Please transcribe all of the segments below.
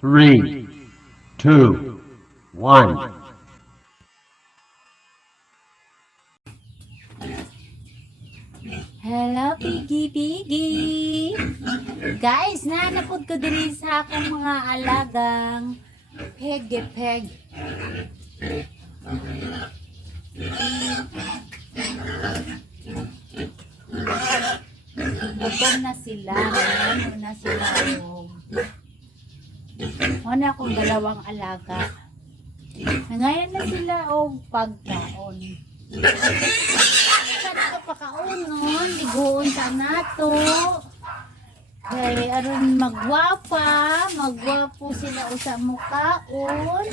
three, two, one. Hello, Piggy Piggy! Guys, nanapod ko din sa akong mga alagang peg peg. Gutom na sila. Ano na sila. oh. Ano akong dalawang alaga. Ngayon na sila o pagkaon. Saan ka pakaunon? Liguon sa nato. Kaya aron magwapa, magwapo sila usa mukaon.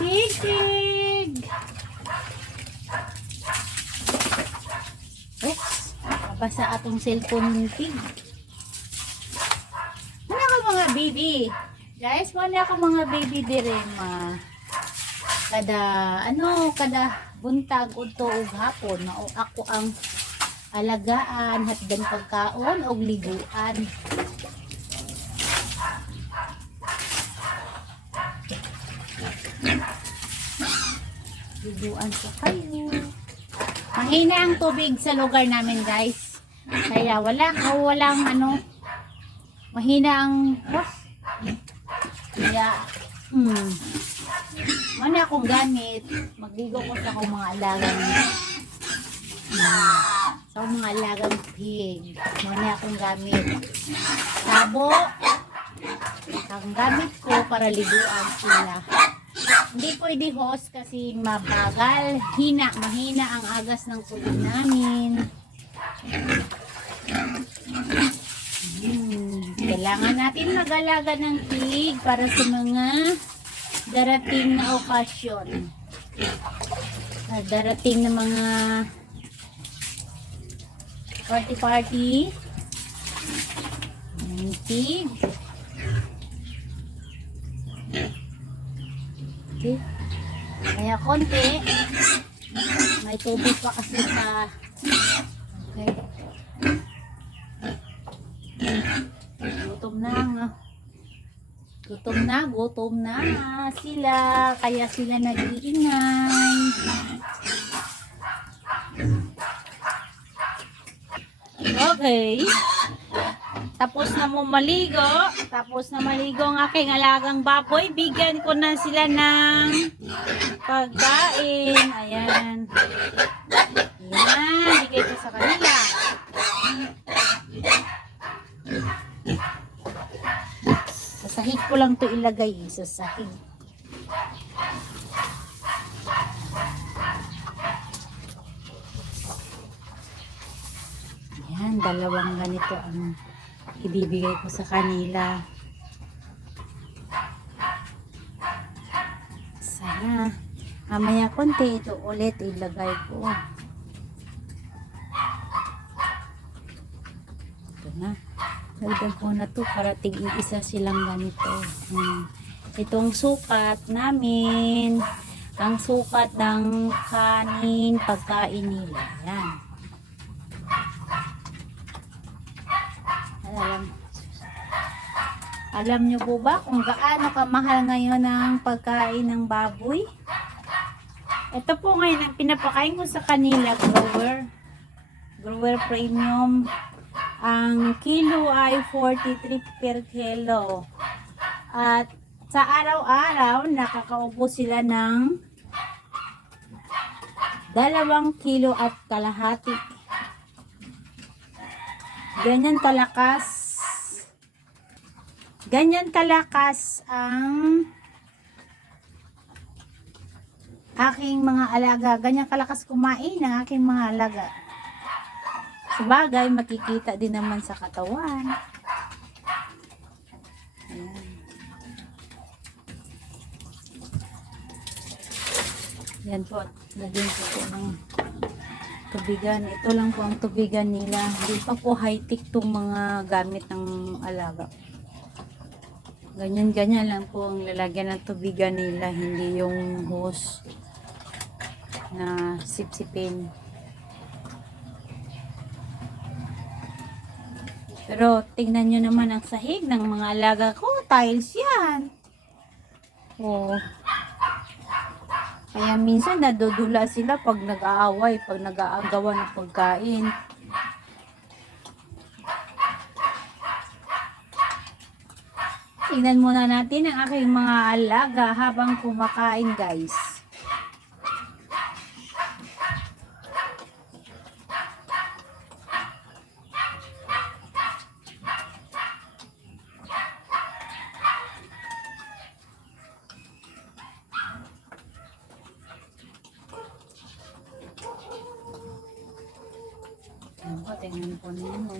Tig-tig! Oops, nabasa atong cellphone ni Tig. Baby? Guys, wala ka mga baby dire kada ano kada buntag udto ug hapon mao ako ang alagaan hatgan pagkaon og liguan. Liguan ko kayo. Mahina ang tubig sa lugar namin guys. Kaya wala walang ano mahina ang kaya hmm Mana akong gamit, magligo ko sa akong mga alagang hmm, sa akong mga alagang pig. Mana akong gamit. Sabo, ang gamit ko para liguan sila. Hindi pwede host kasi mabagal, hina, mahina ang agas ng tubig namin. Hmm, kailangan natin mag-alaga ng pig para sa mga darating na okasyon. Ah, darating na mga party-party. Pig. Okay. Kaya konti. May tubig pa kasi sa Okay. Gutom na nga. Gutom na, gutom na sila. Kaya sila nag-iingay. Okay. Tapos na mo maligo. Tapos na maligo ang aking alagang baboy. Bigyan ko na sila ng pagkain. Ayan. Ayan. Bigay ko sa kanila. Sa sahig ko lang to ilagay eh, sa sahig. Yan, dalawang ganito ang ibibigay ko sa kanila. Sana, mamaya konti ito ulit ilagay ko. Ito na. Dagdag ko na to para tigil isa silang ganito. Hmm. Itong sukat namin, ang sukat ng kanin, pagkain nila. Yan. Alam, alam nyo po ba kung gaano kamahal ngayon ang pagkain ng baboy? Ito po ngayon ang pinapakain ko sa kanila, grower. Grower premium. Ang kilo ay 43 per kilo. At sa araw-araw, nakakaupo sila ng dalawang kilo at kalahati. Ganyan kalakas. Ganyan kalakas ang aking mga alaga. Ganyan kalakas kumain ang aking mga alaga. Sabagay, makikita din naman sa katawan. Ayan. Yan po. Lagyan ko po ng tubigan. Ito lang po ang tubigan nila. Hindi pa po high-tech itong mga gamit ng alaga. Ganyan-ganyan lang po ang lalagyan ng tubigan nila. Hindi yung hose na sipsipin. Pero tingnan nyo naman ang sahig ng mga alaga ko. Tiles yan. Oh. Kaya minsan nadudula sila pag nag-aaway, pag nag-aagawan ng pagkain. Tingnan muna natin ang aking mga alaga habang kumakain guys. Ayan po, tingnan po ninyo.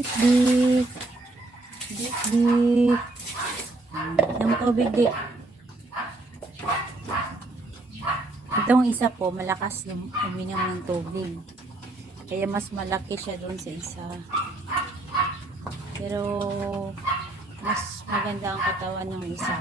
Dik-dik. Dik-dik. Ng tubig, dik. Itong isa po, malakas yung uminom ng tubig. Kaya mas malaki siya doon sa isa. Pero mas maganda ang katawan ng isa.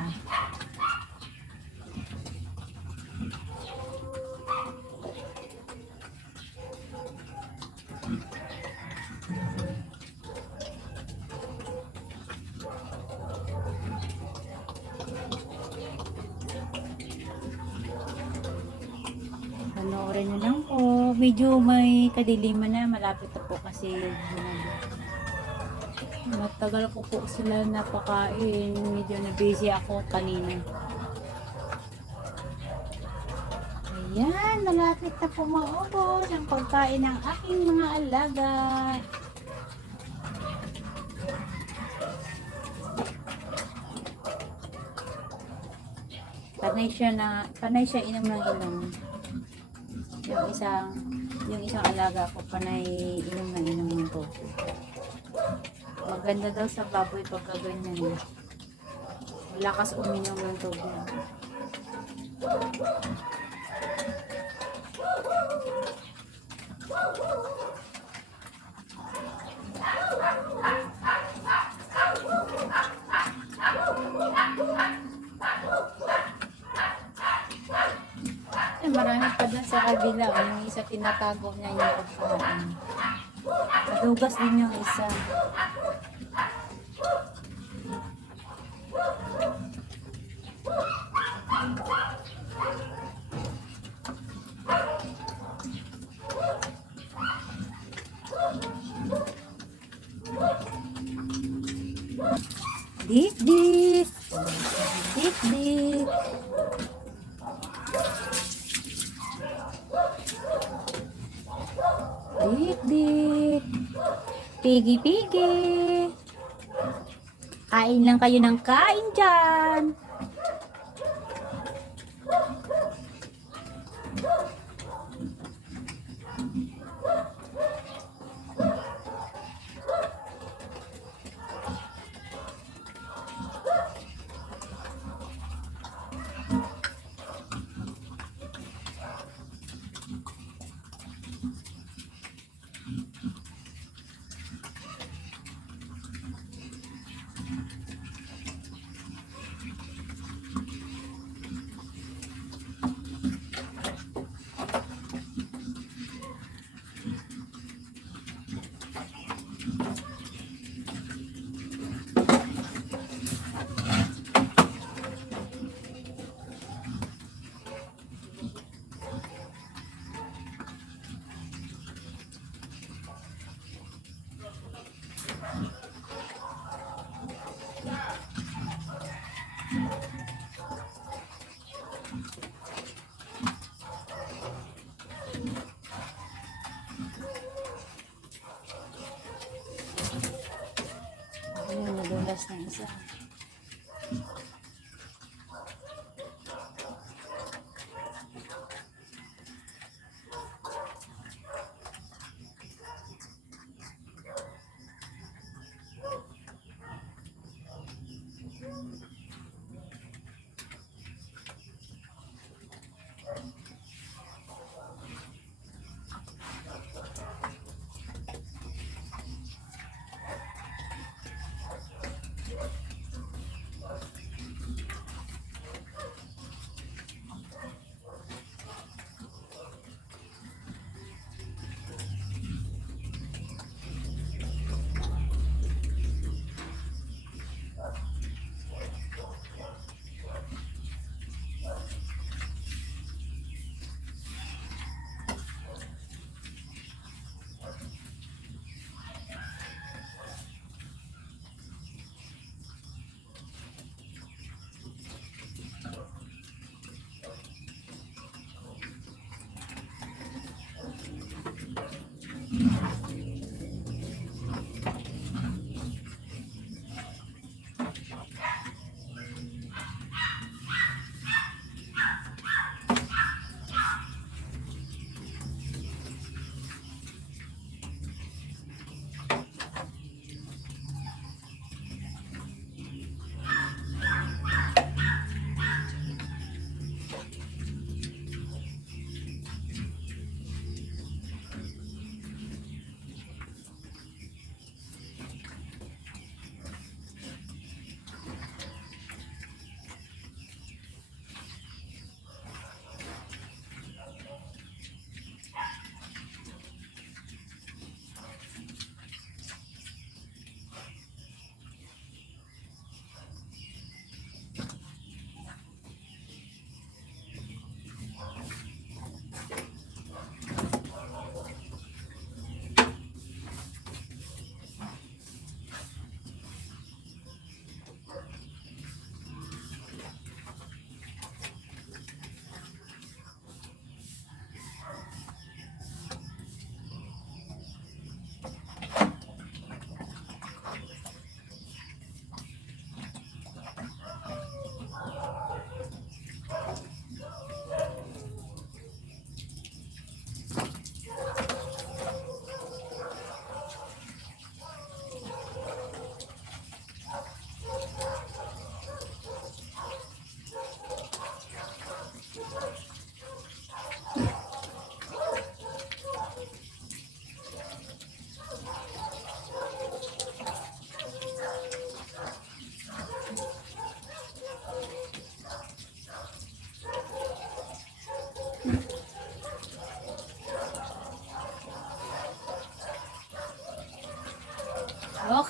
Medyo may kadiliman na. Malapit na po kasi. Matagal ko po sila napakain. Medyo na busy ako kanina. Ayan, malapit na po maubos ang pagkain ng aking mga alaga. Panay siya na, panay siya inom ng. Yung isang, yung isang alaga ko panay inom ng inom ng tubig. Maganda daw sa baboy pagka ganyan. eh. Malakas uminom ng tubig. Marami pa dun sa kabila. oh. Yung isa tinatago niya yung pagkain. Madugas din yung isa. Dik. Dik dik. Dik dik. Pigi pigi. Kain lang kayo ng kain dyan. Ayun, nadulas na isa.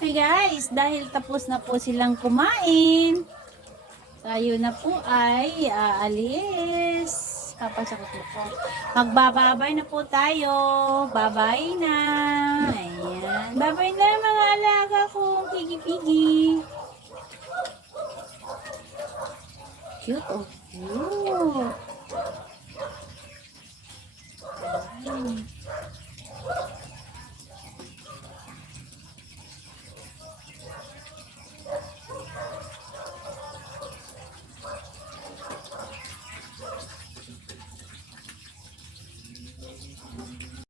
Kami guys dahil tapos na po silang kumain. Tayo na po ay aalis. Papasakot po po. Magbababay na po tayo. Babay na. Ayan. Babay na mga alaga ko. Pigi-pigi. Cute oh. Cute.